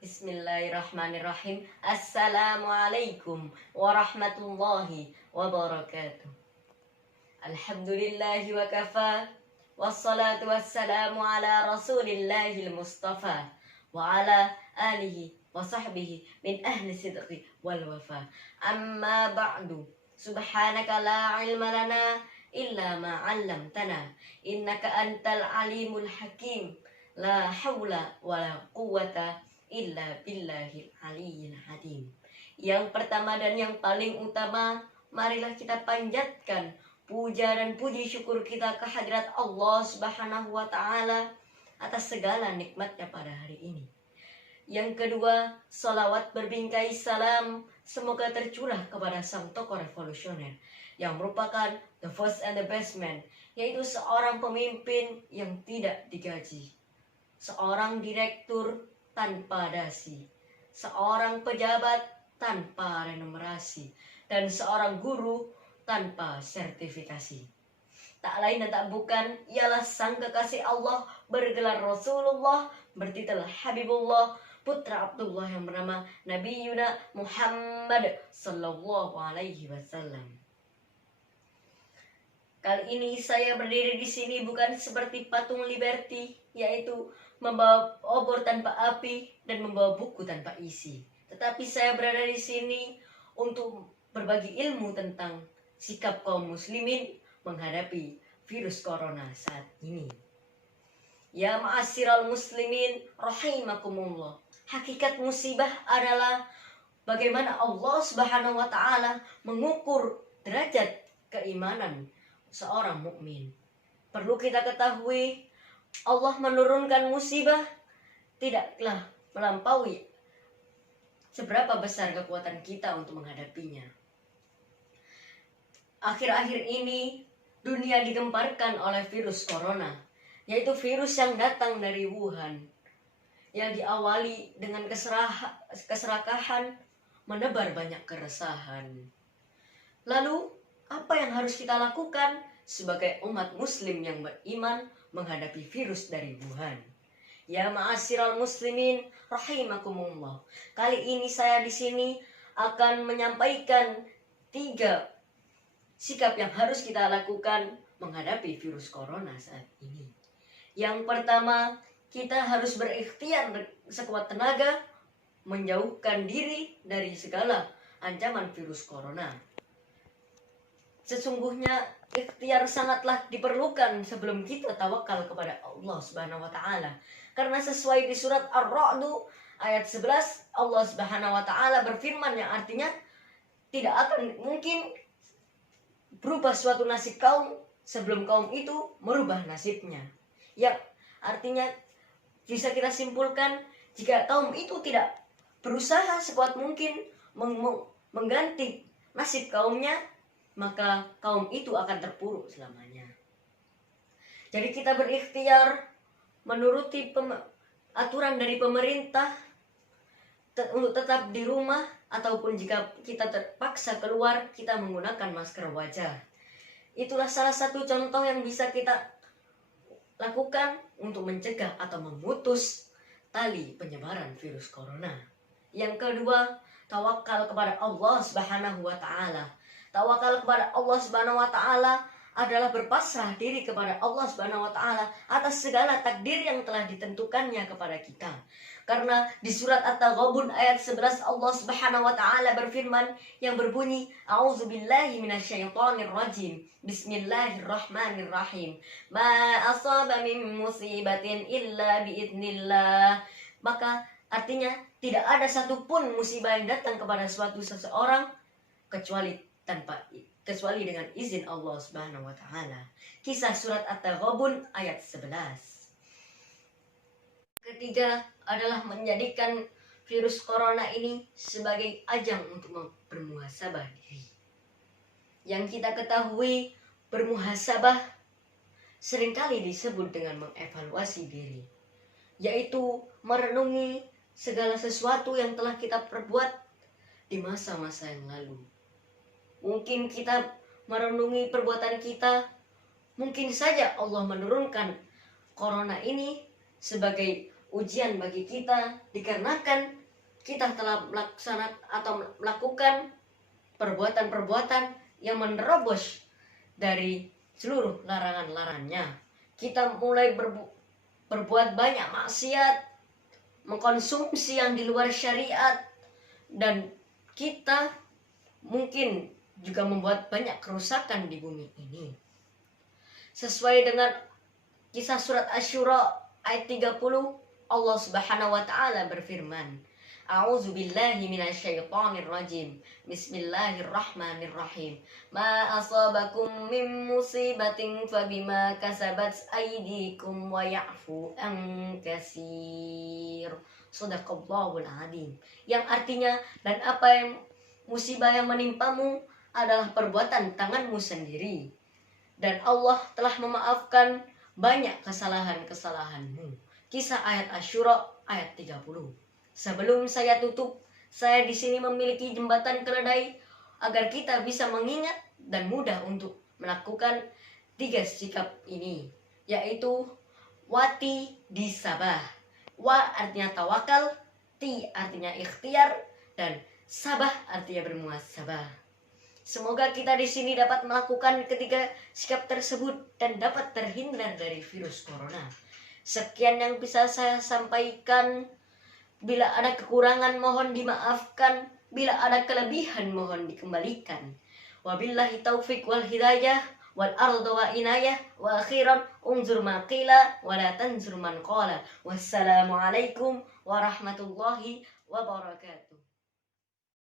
Bismillahirrahmanirrahim. Assalamualaikum warahmatullahi wabarakatuh. Alhamdulillahi wa kafa. Wassalatu wassalamu ala rasulillahil mustafa. Wa ala alihi wa sahbihi min ahli sidqi wal wafa. Amma ba'du. Subhanaka la ilma lana illa ma 'allamtana. Innaka antal alimul hakim. La hawla wa la quwwata illa billahil aliyyil hadim. Yang pertama dan yang paling utama, marilah kita panjatkan puja dan puji syukur kita kehadirat Allah Subhanahu wa taala atas segala nikmatnya pada hari ini. Yang kedua, salawat berbingkai salam semoga tercurah kepada sang tokoh revolusioner yang merupakan the first and the best man, yaitu seorang pemimpin yang tidak digaji, seorang direktur tanpa dasi, seorang pejabat tanpa remunerasi, dan seorang guru tanpa sertifikasi. Tak lain dan tak bukan ialah sang kekasih Allah bergelar Rasulullah, bertitel Habibullah, putra Abdullah yang bernama Nabi Yuna Muhammad sallallahu alaihi wasallam. Kali ini saya berdiri di sini bukan seperti patung Liberty, yaitu membawa obor tanpa api dan membawa buku tanpa isi. Tetapi saya berada di sini untuk berbagi ilmu tentang sikap kaum muslimin menghadapi virus corona saat ini. Ya ma'asyiral muslimin rahimakumullah. Hakikat musibah adalah bagaimana Allah Subhanahu wa taala mengukur derajat keimanan seorang mukmin. Perlu kita ketahui, Allah menurunkan musibah tidaklah melampaui seberapa besar kekuatan kita untuk menghadapinya. Akhir-akhir ini dunia digemparkan oleh virus corona, yaitu virus yang datang dari Wuhan, yang diawali dengan keserakahan, menebar banyak keresahan. Lalu, apa yang harus kita lakukan sebagai umat muslim yang beriman menghadapi virus dari Wuhan? Ya ma'asyiral muslimin rahimakumullah. Kali ini saya di sini akan menyampaikan 3 sikap yang harus kita lakukan menghadapi virus corona saat ini. Yang pertama, kita harus berikhtiar sekuat tenaga menjauhkan diri dari segala ancaman virus corona. Sesungguhnya ikhtiar sangatlah diperlukan sebelum kita tawakal kepada Allah Subhanahu wa taala. Karena sesuai di surat Ar-Ra'd ayat 11, Allah Subhanahu wa taala berfirman yang artinya tidak akan mungkin berubah suatu nasib kaum sebelum kaum itu merubah nasibnya. Yang artinya bisa kita simpulkan, jika kaum itu tidak berusaha sekuat mungkin mengganti nasib kaumnya, maka kaum itu akan terpuruk selamanya. Jadi kita berikhtiar menuruti aturan dari pemerintah untuk tetap di rumah, ataupun jika kita terpaksa keluar, kita menggunakan masker wajah. Itulah salah satu contoh yang bisa kita lakukan untuk mencegah atau memutus tali penyebaran virus corona. Yang kedua, tawakal kepada Allah Subhanahu wa taala. Tawakal kepada Allah Subhanahu wa taala adalah berpasrah diri kepada Allah Subhanahu wa taala atas segala takdir yang telah ditentukannya kepada kita. Karena di surat At-Taghabun ayat 11 Allah Subhanahu wa taala berfirman yang berbunyi, A'udzubillahi minasyaitonir rajim. Bismillahirrahmanirrahim. Ma asaba min musibatin illa biidznillah. Maka artinya tidak ada satupun musibah yang datang kepada suatu seseorang kecuali dengan izin Allah Subhanahu wa taala. Kisah surat At-Taghabun ayat 11. Ketiga adalah menjadikan virus corona ini sebagai ajang untuk bermuhasabah diri. Yang kita ketahui, bermuhasabah seringkali disebut dengan mengevaluasi diri, yaitu merenungi segala sesuatu yang telah kita perbuat di masa-masa yang lalu. Mungkin kita merenungi perbuatan kita, mungkin saja Allah menurunkan corona ini sebagai ujian bagi kita dikarenakan kita telah melaksanakan atau melakukan perbuatan-perbuatan yang menerobos dari seluruh larangan-larangannya. Kita mulai berbuat banyak maksiat, mengkonsumsi yang di luar syariat, dan kita mungkin juga membuat banyak kerusakan di bumi ini. Sesuai dengan kisah surat Asy-Syura ayat 30, Allah Subhanahu wa taala berfirman, A'udzu billahi minasyaitonir rajim. Bismillahirrahmanirrahim. Ma asabakum min musibatin fabima kasabat aydikum wa ya'fu an katsir. Shadaqallahul adzim. Yang artinya, dan apa yang musibah yang menimpamu adalah perbuatan tanganmu sendiri. Dan Allah telah memaafkan banyak kesalahan-kesalahanmu. Kisah ayat Asy-Syura ayat 30. Sebelum saya tutup, saya di sini memiliki jembatan keledai agar kita bisa mengingat dan mudah untuk melakukan 3 sikap ini, yaitu wati disabah. Wa artinya tawakal, ti artinya ikhtiar, dan sabah artinya bermuhasabah. Semoga kita di sini dapat melakukan ketiga sikap tersebut dan dapat terhindar dari virus corona. Sekian yang bisa saya sampaikan. Bila ada kekurangan mohon dimaafkan, bila ada kelebihan mohon dikembalikan. Wabillahi taufik wal hidayah wal ardu wa inayah wa akhiran unzur ma qila wa la tanzur man qala. Wassalamualaikum warahmatullahi wabarakatuh.